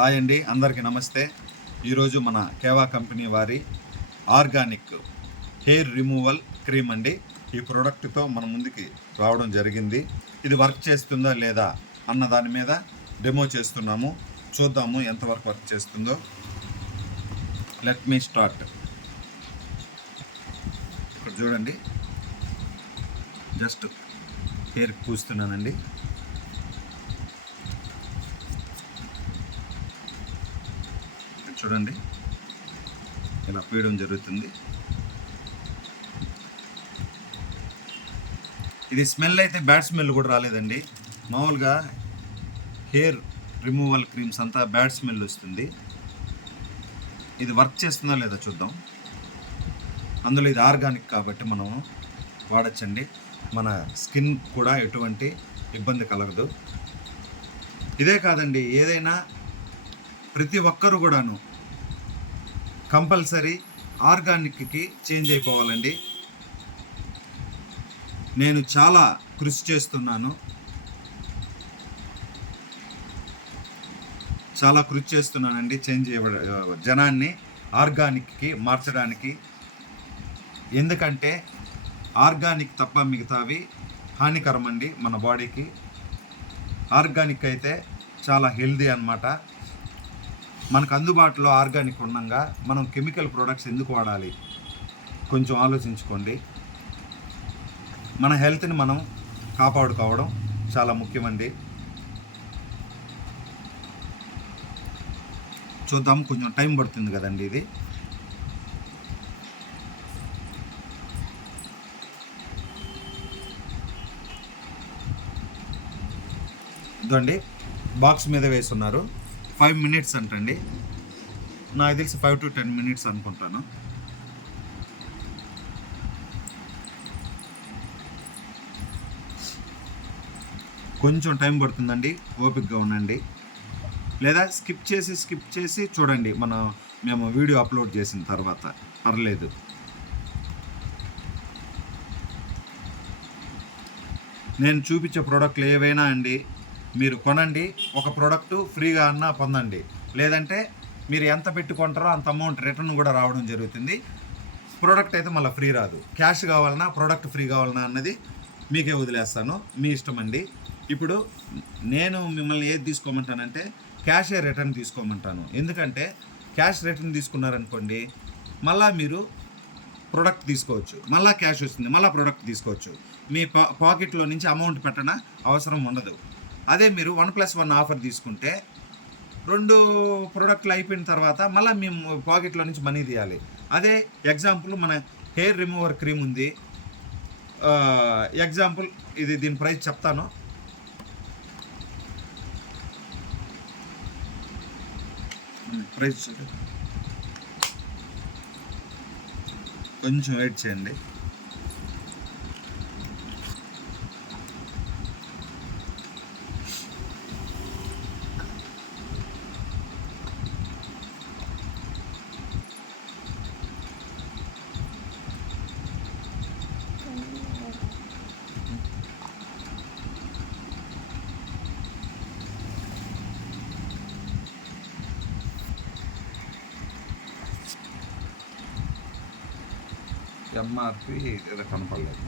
Hi అండి అందరికీ నమస్తే. ఈరోజు మన కేవా కంపెనీ వారి ఆర్గానిక్ హెయిర్ రిమూవల్ క్రీమ్ అండి. ఈ ప్రోడక్ట్తో మన ముందుకి రావడం జరిగింది. ఇది వర్క్ చేస్తుందా లేదా అన్న దాని మీద డెమో చేస్తున్నాము. చూద్దాము ఎంతవరకు వర్క్ చేస్తుందో. Let me start. ఇక్కడ చూడండి. జస్ట్ హెయిర్ పూస్తున్నానండి. చూడండి. ఇలా పీయడం జరుగుతుంది. ఇది స్మెల్ అయితే బ్యాడ్ స్మెల్ కూడా రాలేదండి. మామూలుగా హెయిర్ రిమూవల్ క్రీమ్స్ అంతా బ్యాడ్ స్మెల్ వస్తుంది. ఇది వర్క్ చేస్తుందా లేదా చూద్దాం. అందులో ఇది ఆర్గానిక్ కాబట్టి మనం వాడచ్చండి. మన స్కిన్ కూడా ఎటువంటి ఇబ్బంది కలగదు. ఇదే కాదండి ఏదైనా ప్రతి ఒక్కరు కూడాను కంపల్సరీ ఆర్గానిక్కి చేంజ్ అయిపోవాలండి. నేను చాలా కృషి చేస్తున్నాను. చాలా కృషి చేస్తున్నానండి చేంజ్ చేయబడ జనాన్ని ఆర్గానిక్కి మార్చడానికి. ఎందుకంటే ఆర్గానిక్ తప్ప మిగతావి హానికరం అండి మన బాడీకి. ఆర్గానిక్ అయితే చాలా హెల్దీ అన్నమాట. మనకు అందుబాటులో ఆర్గానిక్ ఉండగా మనం కెమికల్ ప్రొడక్ట్స్ ఎందుకు వాడాలి? కొంచెం ఆలోచించుకోండి. మన హెల్త్ని మనం కాపాడుకోవడం చాలా ముఖ్యమండి. చూద్దాం కొంచెం టైం పడుతుంది కదండి ఇది. ఇదండి బాక్స్ మీద వేస్తున్నారు. ఫైవ్ మినిట్స్ అంటండి. నాకు తెలిసి ఫైవ్ టు టెన్ మినిట్స్ అనుకుంటాను. కొంచెం టైం పడుతుందండి ఓపిక్గా ఉండండి. లేదా స్కిప్ చేసి స్కిప్ చేసి చూడండి మన మేము వీడియో అప్లోడ్ చేసిన తర్వాత. పర్లేదు. నేను చూపించే ప్రోడక్ట్లు ఏవైనా అండి మీరు కొనండి. ఒక ప్రోడక్ట్ ఫ్రీగా అన్నా పొందండి. లేదంటే మీరు ఎంత పెట్టుకుంటారో అంత అమౌంట్ రిటర్న్ కూడా రావడం జరుగుతుంది. ప్రోడక్ట్ అయితే మళ్ళీ ఫ్రీ రాదు. క్యాష్ కావాలన్నా ప్రోడక్ట్ ఫ్రీ కావాలన్నా అన్నది మీకే వదిలేస్తాను. మీ ఇష్టం అండి. ఇప్పుడు నేను మిమ్మల్ని ఏది తీసుకోమంటానంటే క్యాషే రిటర్న్ తీసుకోమంటాను. ఎందుకంటే క్యాష్ రిటర్న్ తీసుకున్నారనుకోండి మళ్ళా మీరు ప్రోడక్ట్ తీసుకోవచ్చు. మళ్ళీ క్యాష్ వస్తుంది. మళ్ళీ ప్రోడక్ట్ తీసుకోవచ్చు. మీ పా పాకెట్లో నుంచి అమౌంట్ పెట్టన అవసరం ఉండదు. అదే మీరు వన్ ప్లస్ వన్ ఆఫర్ తీసుకుంటే రెండు ప్రోడక్ట్లు అయిపోయిన తర్వాత మళ్ళీ మేము పాకెట్లో నుంచి మనీ తీయాలి. అదే ఎగ్జాంపుల్ మన హెయిర్ రిమూవర్ క్రీమ్ ఉంది. ఎగ్జాంపుల్ ఇది దీని ప్రైస్ చెప్తాను. ప్రైస్ కొంచెం వెయిట్ చేయండి. ఎంఆర్పి ఏదో కనపడలేదు.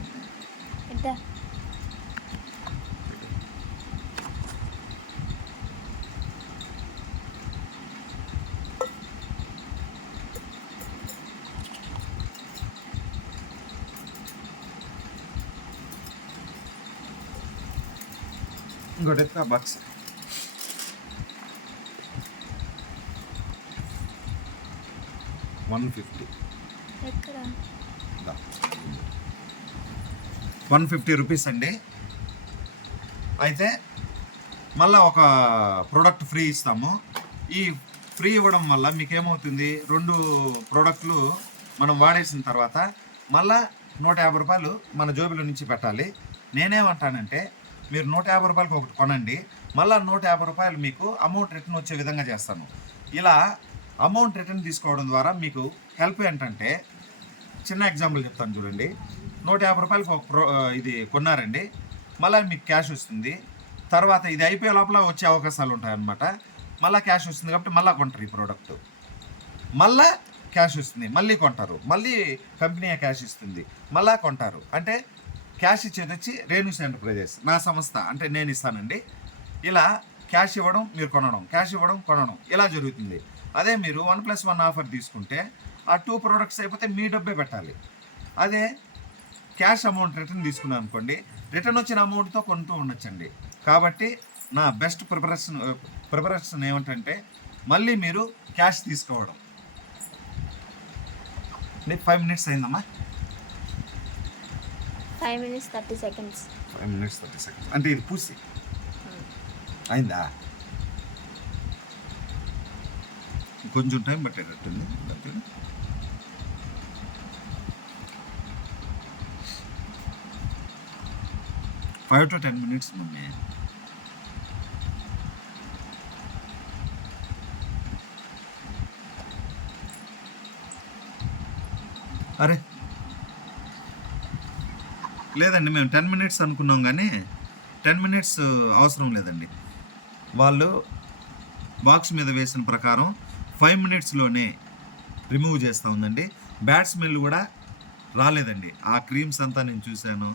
ఇంకోటి ఎత్తుక బాక్స్ వన్ ఫిఫ్టీ ఎక్కడ? వన్ ఫిఫ్టీ రూపీస్ అండి. అయితే మళ్ళీ ఒక ప్రోడక్ట్ ఫ్రీ ఇస్తాము. ఈ ఫ్రీ ఇవ్వడం వల్ల మీకు ఏమవుతుంది రెండు ప్రోడక్ట్లు మనం వాడేసిన తర్వాత మళ్ళా నూట యాభై రూపాయలు మన జోబిలో నుంచి పెట్టాలి. నేనేమంటానంటే మీరు నూట యాభై రూపాయలకి ఒకటి కొనండి. మళ్ళీ నూట యాభై రూపాయలు మీకు అమౌంట్ రిటర్న్ వచ్చే విధంగా చేస్తాను. ఇలా అమౌంట్ రిటర్న్ తీసుకోవడం ద్వారా మీకు హెల్ప్ ఏంటంటే చిన్న ఎగ్జాంపుల్ చెప్తాను చూడండి. నూట యాభై రూపాయలకి ఒక ప్రో ఇది కొన్నారండి. మళ్ళీ మీకు క్యాష్ వస్తుంది. తర్వాత ఇది అయిపోయే లోపల వచ్చే అవకాశాలు ఉంటాయన్నమాట. మళ్ళీ క్యాష్ వస్తుంది కాబట్టి మళ్ళీ కొంటారు ఈ ప్రోడక్ట్ మళ్ళా క్యాష్ వస్తుంది. మళ్ళీ కొంటారు. మళ్ళీ కంపెనీ క్యాష్ ఇస్తుంది. మళ్ళా కొంటారు. అంటే క్యాష్ ఇచ్చేది వచ్చి రేణుస్ ఎంటర్ప్రైజెస్ నా సంస్థ. అంటే నేను ఇస్తానండి. ఇలా క్యాష్ ఇవ్వడం మీరు కొనడం. క్యాష్ ఇవ్వడం కొనడం. ఇలా జరుగుతుంది. అదే మీరు వన్ ప్లస్ వన్ ఆఫర్ తీసుకుంటే ఆ టూ ప్రోడక్ట్స్ అయిపోతే మీ డబ్బే పెట్టాలి. అదే క్యాష్ అమౌంట్ రిటర్న్ తీసుకున్నాను అనుకోండి రిటర్న్ వచ్చిన అమౌంట్తో కొంటూ ఉండొచ్చండి. కాబట్టి నా బెస్ట్ ప్రిపరేషన్ ప్రిపరేషన్ ఏమిటంటే మళ్ళీ మీరు క్యాష్ తీసుకోవడం. ఫైవ్ మినిట్స్ అయిందమ్మా. Five minutes thirty seconds five minutes thirty seconds అంటే ఇది పూసి అయిందా? కొంచెం time పట్టేటట్టుంది? Five to ten minutes mummy అరే. లేదండి మేము టెన్ మినిట్స్ అనుకున్నాం కానీ టెన్ మినిట్స్ అవసరం లేదండి. వాళ్ళు బాక్స్ మీద వేసిన ప్రకారం ఫైవ్ మినిట్స్లోనే రిమూవ్ చేస్తూ ఉందండి. బ్యాట్ స్మెల్ కూడా రాలేదండి. ఆ క్రీమ్స్ అంతా నేను చూశాను.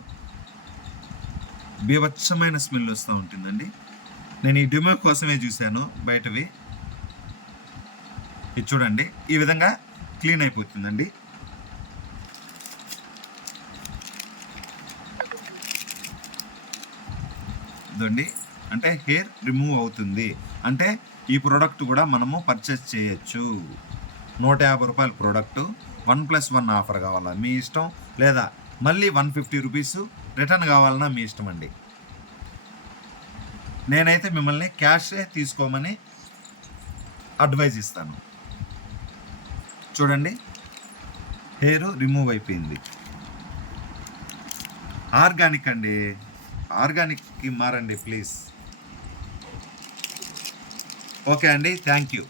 బీభత్సమైన స్మెల్ వస్తూ ఉంటుందండి. నేను ఈ డిమో కోసమే చూశాను బయటవి. ఇది చూడండి ఈ విధంగా క్లీన్ అయిపోతుందండి. ఇదండి అంటే హెయిర్ రిమూవ్ అవుతుంది. అంటే ఈ ప్రోడక్ట్ కూడా మనము పర్చేస్ చేయొచ్చు. నూట యాభై రూపాయల product one plus one offer కావాలా? మీ ఇష్టం లేదా మళ్ళీ వన్ ఫిఫ్టీ రూపీస్ రిటర్న్ కావాలన్నా మీ ఇష్టం అండి నేనైతే మిమ్మల్ని క్యాషే తీసుకోమని అడ్వైజ్ ఇస్తాను. చూడండి హెయిర్ రిమూవ్ అయిపోయింది. ఆర్గానిక్ అండి. ఆర్గానిక్కి మారండి ప్లీజ్. ఓకే అండి థ్యాంక్ యూ.